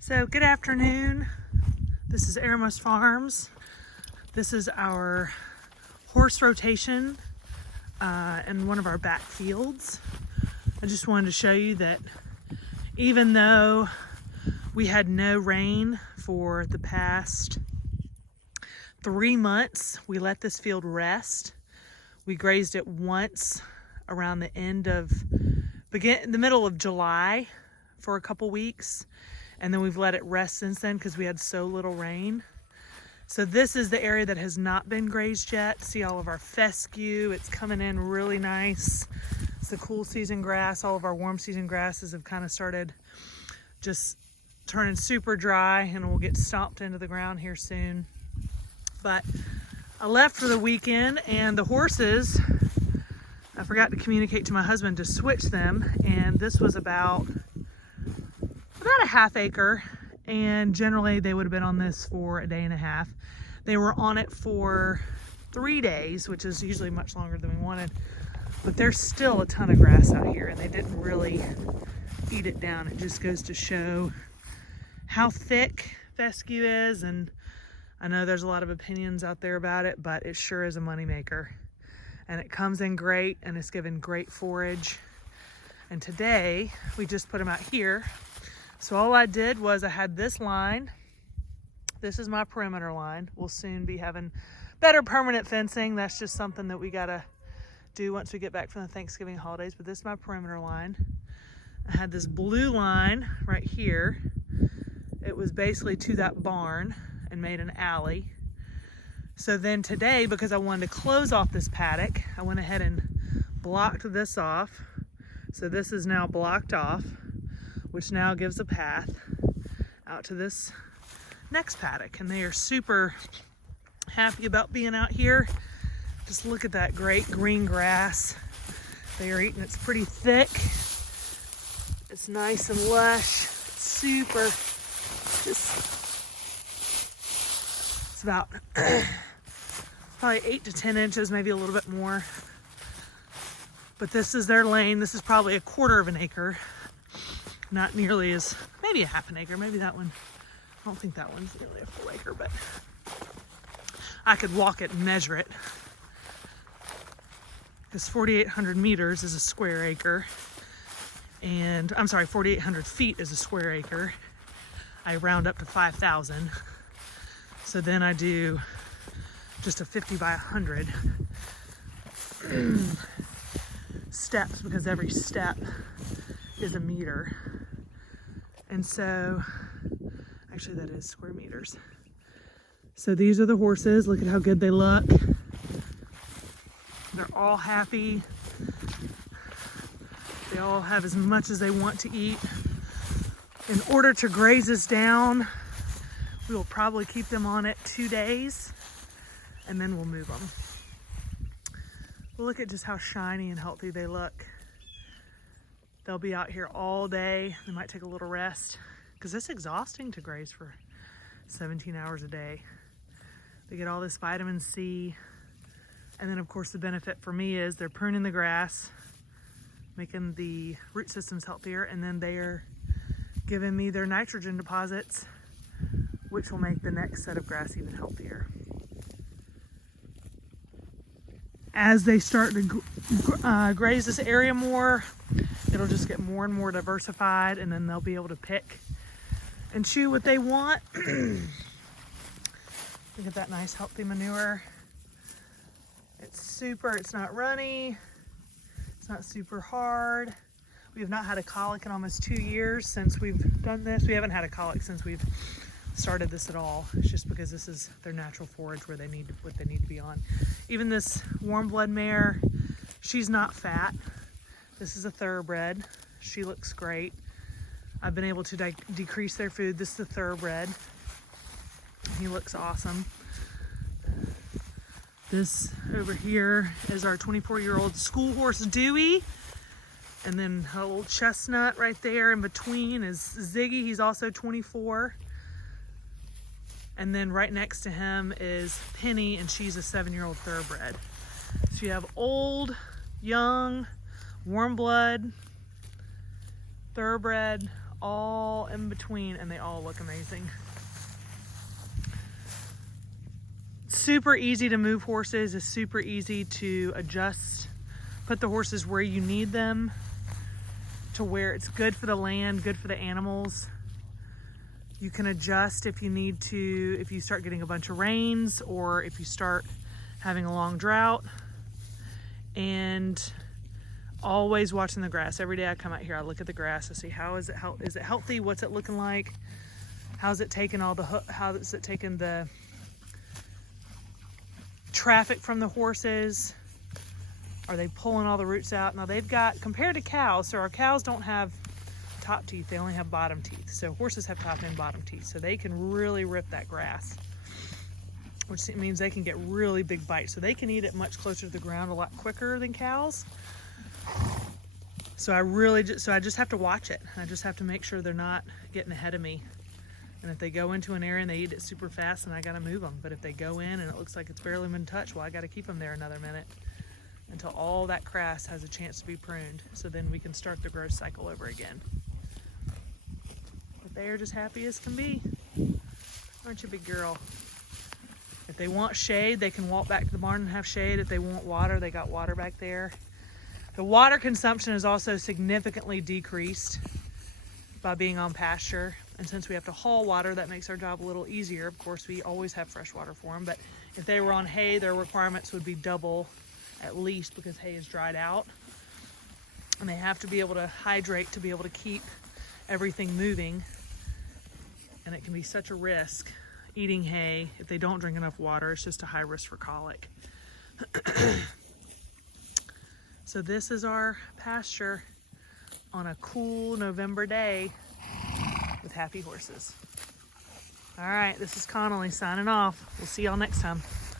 So good afternoon. This is Eremos Farms. This is our horse rotation in one of our back fields. I just wanted to show you that even though we had no rain for the past 3 months, we let this field rest. We grazed it once around the middle of July for a couple weeks, and then we've let it rest since then because we had so little rain. So this is the area that has not been grazed yet. See all of our fescue, it's coming in really nice. It's the cool season grass. All of our warm season grasses have kind of started just turning super dry, and we'll get stomped into the ground here soon. But I left for the weekend, and the horses, I forgot to communicate to my husband to switch them, and this was about a half acre, and generally they would have been on this for a day and a half. They were on it for 3 days, which is usually much longer than we wanted, but there's still a ton of grass out here, and they didn't really eat it down. It just goes to show how thick fescue is, and I know there's a lot of opinions out there about it, but it sure is a moneymaker, and it comes in great, and it's given great forage. And today we just put them out here. So all I did was I had this line. This is my perimeter line. We'll soon be having better permanent fencing. That's just something that we gotta do once we get back from the Thanksgiving holidays, but this is my perimeter line. I had this blue line right here. It was basically to that barn and made an alley. So then today, because I wanted to close off this paddock, I went ahead and blocked this off. So this is now blocked off, which now gives a path out to this next paddock. And they are super happy about being out here. Just look at that great green grass they are eating. It's pretty thick. It's nice and lush. It's super, it's about probably 8 to 10 inches, maybe a little bit more. But this is their lane. This is probably 1/4 of an acre. Not nearly as, maybe a half an acre. Maybe that one, I don't think that one's nearly a full acre, but I could walk it and measure it. Because 4,800 meters is a square acre. And I'm sorry, 4,800 feet is a square acre. I round up to 5,000. So then I do just a 50 by 100 steps, because every step is a meter. And so, actually that is square meters. So these are the horses. Look at how good they look. They're all happy. They all have as much as they want to eat. In order to graze this down, we will probably keep them on it 2 days, and then we'll move them. Look at just how shiny and healthy they look. They'll be out here all day. They might take a little rest, because it's exhausting to graze for 17 hours a day. They get all this vitamin C. And then of course the benefit for me is they're pruning the grass, making the root systems healthier, and then they are giving me their nitrogen deposits, which will make the next set of grass even healthier. As they start to graze this area more, it'll just get more and more diversified, and then they'll be able to pick and chew what they want. Look at that nice healthy manure. It's not runny, it's not super hard. We have not had a colic in almost 2 years since we've done this. We haven't had a colic since we've started this at all. It's just because this is their natural forage where they need what they need to be on. Even this warm blood mare, she's not fat. This is a thoroughbred. She looks great. I've been able to decrease their food. This is a thoroughbred. He looks awesome. This over here is our 24-year-old school horse, Dewey. And then a little chestnut right there in between is Ziggy. He's also 24. And then right next to him is Penny, and she's a 7-year-old thoroughbred. So you have old, young, warm blood, thoroughbred, all in between, and they all look amazing. Super easy to move horses. It's super easy to adjust, put the horses where you need them, to where it's good for the land, good for the animals. You can adjust if you need to, if you start getting a bunch of rains or if you start having a long drought. And always watching the grass. Every day I come out here, I look at the grass to see is it healthy? What's it looking like? How's it taking the traffic from the horses? Are they pulling all the roots out? Now they've got, compared to cows, so our cows don't have top teeth, they only have bottom teeth. So horses have top and bottom teeth, so they can really rip that grass, which means they can get really big bites. So they can eat it much closer to the ground a lot quicker than cows. So I just have to watch it. I just have to make sure they're not getting ahead of me. And if they go into an area and they eat it super fast, then I gotta move them. But if they go in and it looks like it's barely been touched, well, I gotta keep them there another minute until all that grass has a chance to be pruned. So then we can start the growth cycle over again. But they are just happy as can be. Aren't you, big girl? If they want shade, they can walk back to the barn and have shade. If they want water, they got water back there. The water consumption is also significantly decreased by being on pasture. And since we have to haul water, that makes our job a little easier. Of course, we always have fresh water for them, but if they were on hay, their requirements would be double at least, because hay is dried out. And they have to be able to hydrate to be able to keep everything moving. And it can be such a risk eating hay if they don't drink enough water. It's just a high risk for colic. So this is our pasture on a cool November day with happy horses. All right, this is Connolly signing off. We'll see y'all next time.